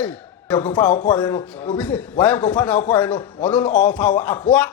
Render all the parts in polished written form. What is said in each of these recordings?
hey you go fa okọ no obi say why go fa na okọ no ono no all fa akoa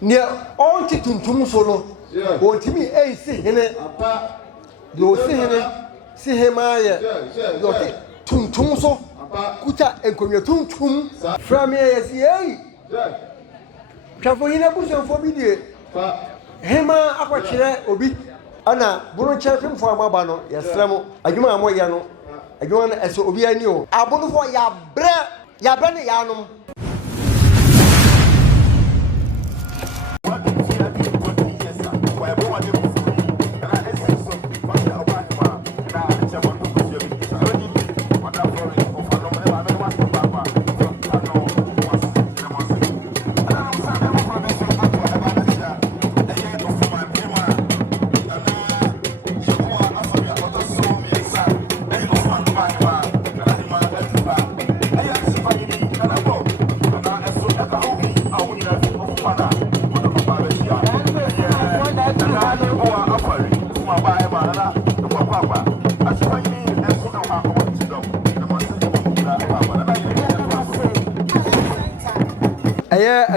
ne on ti tuntum so no o ti mi si hene do si hene si hemaye do ti tuntum so kuta enkonwa tuntum from here si hey twafo hene busanfo bi die hema akwakire obi ana bunu chefim fo amaba no yesremo adwuma amoye no adwuma na eso obi ani o abunu fo ya bre ne ya nom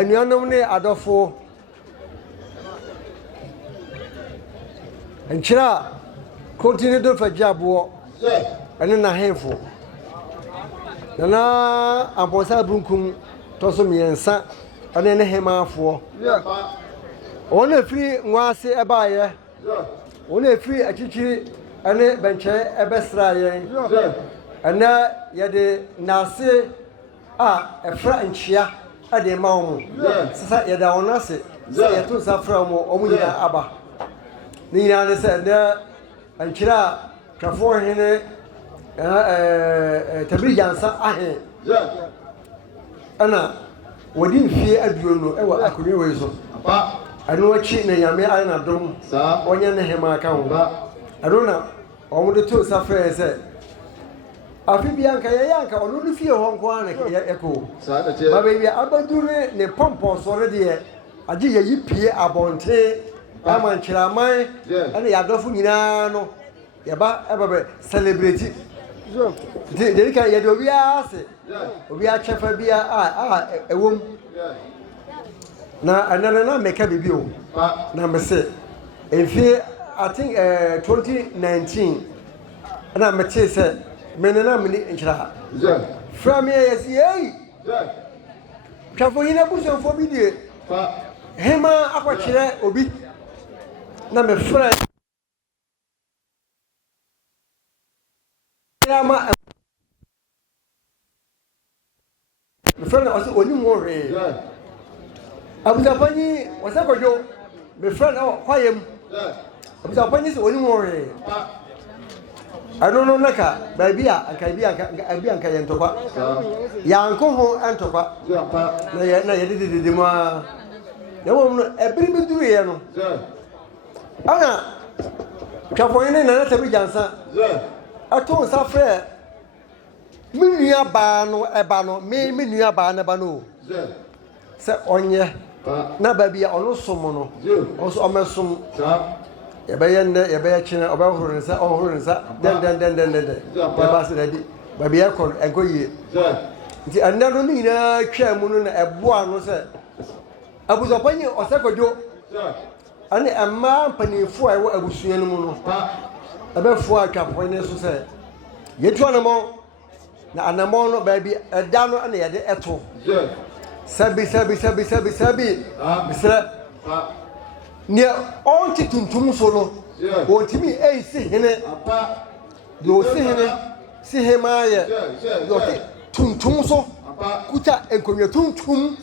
anuanom ne adofo Nkyeraa continue do fajabo ene na henfo na amposa brunkum to so miensa ene ne hemafo ona firi nwase ebaye ona firi achichiri ene benche ebesraye ana yede nase efra nchia ade mawo sasa yeda onase yeto safra mo omunya aba ni na ne se na Nkyeraa twafo hene tabiri jansa ahe ana wodi mfie aduo no ewa akonwe we so anu achi na nyame ayi na dom onye ne hema aka ho adona omude to safra se afi bianka yanka onu no fie ho nko ana eko ba be bia abadure ne pompo so re de age yi pie abonte ama Nkyeraa man ana yadofo nyina no yaba ebabe celebrate de kan ye do bia ase obi a chefa bia ewom na anana na meka bibi o na mese efi I think 2019 ana mete se menena mini Nkyeraa from here yes hey twafo hina busanfo bi die hema akwakire obi na me friend ama me friend also oni mo re abuzapani wasakojo me friend kwayem abuzapani se oni mo re I don't know naka babia anka yentokwa yanko ho antokwa na yedididi ma yawo no ebiri biduru ye no ana twafo ene na tabi jansa ato safre minua ba no eba no me minua ba na ba no se onye na babia ono somo no oso omesom yebeye chine obahuru nsa ohuru nsa den ba se dadi babia kon enkoyie nti anado ni na twa mu no na eboa no se abuzapanye osekojo ani amma mpanifo a ewo abusua no mu no abefo atwafo ne so se yetu anamo na anamo no ba bi eda no ana yede eto sabi bisra ne onti tuntum so no ontimi si hene do si hene si hemaye do tuntum so kuta enkonwa tuntum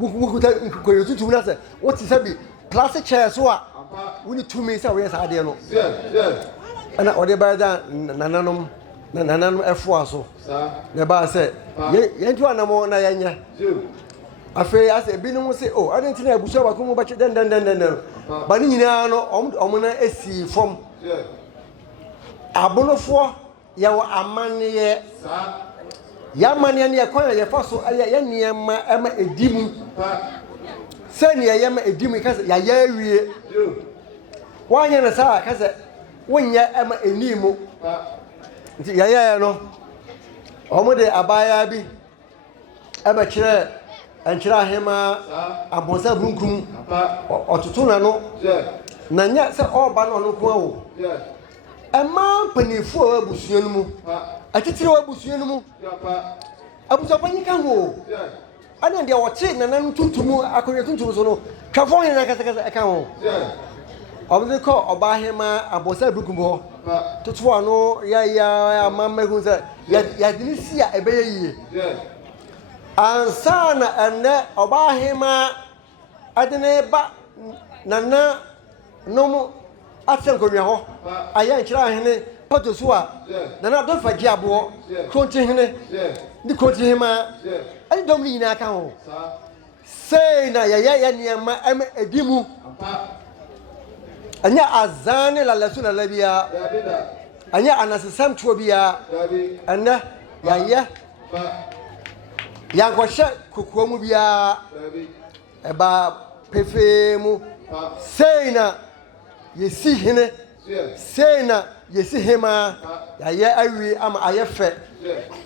wukuta enkonwa tuntum na se woti sabi plastic chair so a woni tumi sa we sa de no ana ode ba da nananom efo aso ne ba se yentu anamo na yanya afi ase binum se o adentina abuso ba ko mo ba che den ba ni nyina no omuna esi fom abonofo ya wa amane ya mane ne yakon ya faso ya niema ama edimu sani ya yema edimu kase ya yawie wanya na sa kase wonya ama enimu nti ya no Omode abaya bi ebe kire Nkyeraa hema abonsa brunkum otutu na no na nya se oba no no ko awo ema panifu abusuan mu atitire abusuan mu abusapanyi kan wo ana dia wote na nan tuntumu akonye tuntumu so no twafo he na kasa kan wo obde ko oba hema abonsa brunkum ho tutu ano ya mamma hu se ya dinisia ebeye yie ansana enne oba hema adene ba nana nomu asenkonwa ho aya Nkyeraa hene potoso a nana do faji abo kronti hene ni kronti hema ani dom ni na aka ho sei na ya niema em edimu anya azane la lesu na labia anya anasesam tuo bia enne ya yankoshe kokomu bia eba pefemu seina yesi hene seina yesi hema ya awi ama ayefe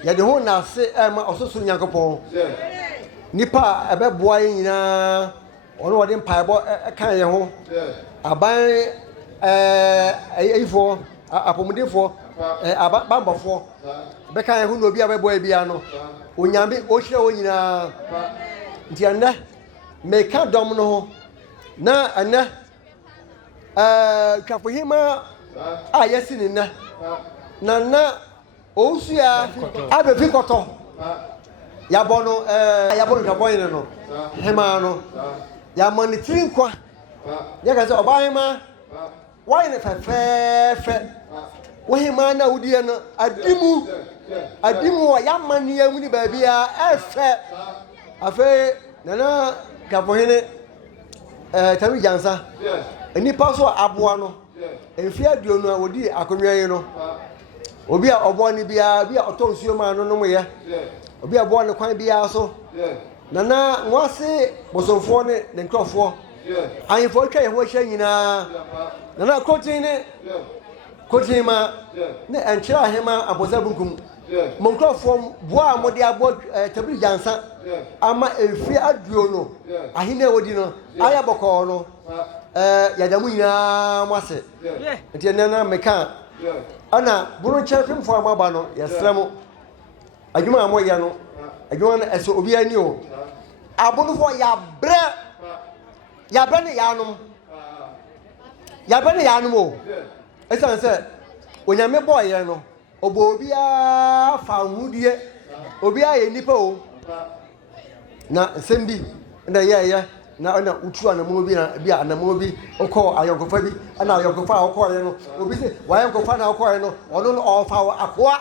ya de ho na se ma ososo nyankopon nipa ebeboa nyina ono wode mpaebo kan ye ho aban eifo apomudefo abambafo be kan ye ho no obi abeboa bia no onyambe ohira wonyina ndianda meka dom no na ana kafohima ayesi ni na ousia abefi koto yabono kaboyin no hema no ya monitoring kwa ya ga se oba hema why ne fe wohima na udie no adimu wa yamani ya muni babia efe afe nana kafohene tawi jansa eni paso aboa no enfi aduonu a wodi akonwan no obi a oboni bia bia otonsuo ma no no ye obi a bo ne kwan bia so nana nwase bosonfo ne nkrofo ayefo twa ye ho hya nyina nana kotima ne Nkyeraa hema abosa bunkum monkrofo boa mode abo tabiri jansa ama enfi aduonu ahine wodi no aya boko no yadamu nyina mwase nti nana meka ana bunu chefim fo amaba no yesremo adwuma amoya no adwuma na eso obi ani o abunu fo ya bre ne yanum o esan se onyame boye no obo obi a fa hudie obi a ye nipa o na sembi na ye na ana utu anamo bi na bia anamo bi okọ ayonkofa bi ana ayonkofa okọ ye no obi se wayonkofa na okọ ye no ono no ofa akoa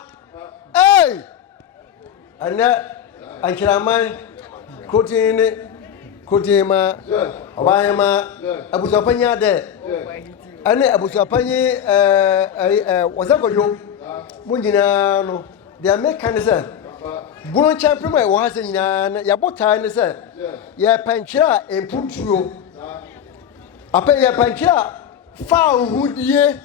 ana Nkyeraa man kotima obayema abusapanya de ana abusapanye wasakojo munjina no de mekanise bunu champion e wo ha se nyina ya botai ne se ye Nkyeraa emputuo ape ye Nkyeraa fa hudie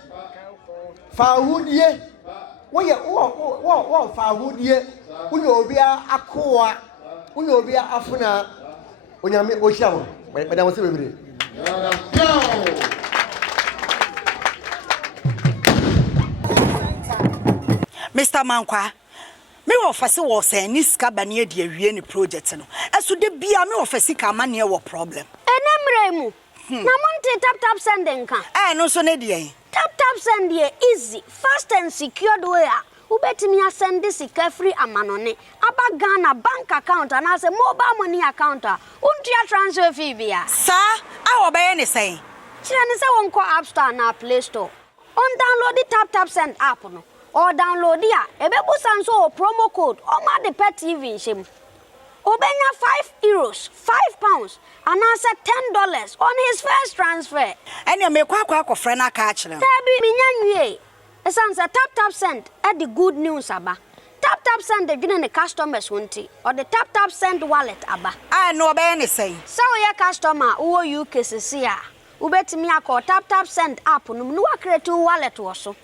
wo ye wo fa hudie unyo obi akoa unyo obi afuna onyame ohia mo madam se bebere Mr. Mankwa me office wo say ni sika bane ade awie ni project no eso de bia me office ka mane wo problem enemremu na monte tap sending kan no so ne de tap send here easy fast and secured way ubetimi send sika free amanone aba Ghana bank account and as a mobile money account untia transfer fee bia sa awo be ne say kire ne se won ko App Store na Play Store on download the tap send app no or download ya ebebusan so promo code o ma de pet TV shim obenya €5 £5 and answer $10 on his first transfer ene me kwa friend aka akire tabi minyanwie esansa tap send at the good news aba tap send the gene customers wonti or the tap send wallet aba no be ne say so your customer wo UK sisia ubetimi akọ tap send app no no create wallet wo so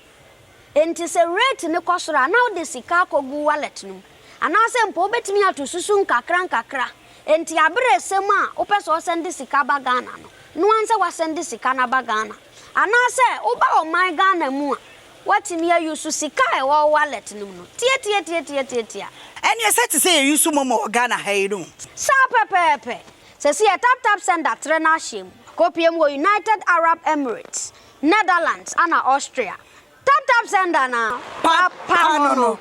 enti se rate ne kosora now the sika kogu wallet no anaasɛ mpo obetimi ato susu nkakra enti abere sema opeso send sika ba Ghana no anse wa send sika na ba Ghana anaasɛ oba o my Ghana mu a watimi ayusu sika e wo wallet no tie and you said to say you sumo Ghana hayru sa pepepe se si tap send that trainer shim kopiem wo United Arab Emirates Netherlands and Austria tap send na papa no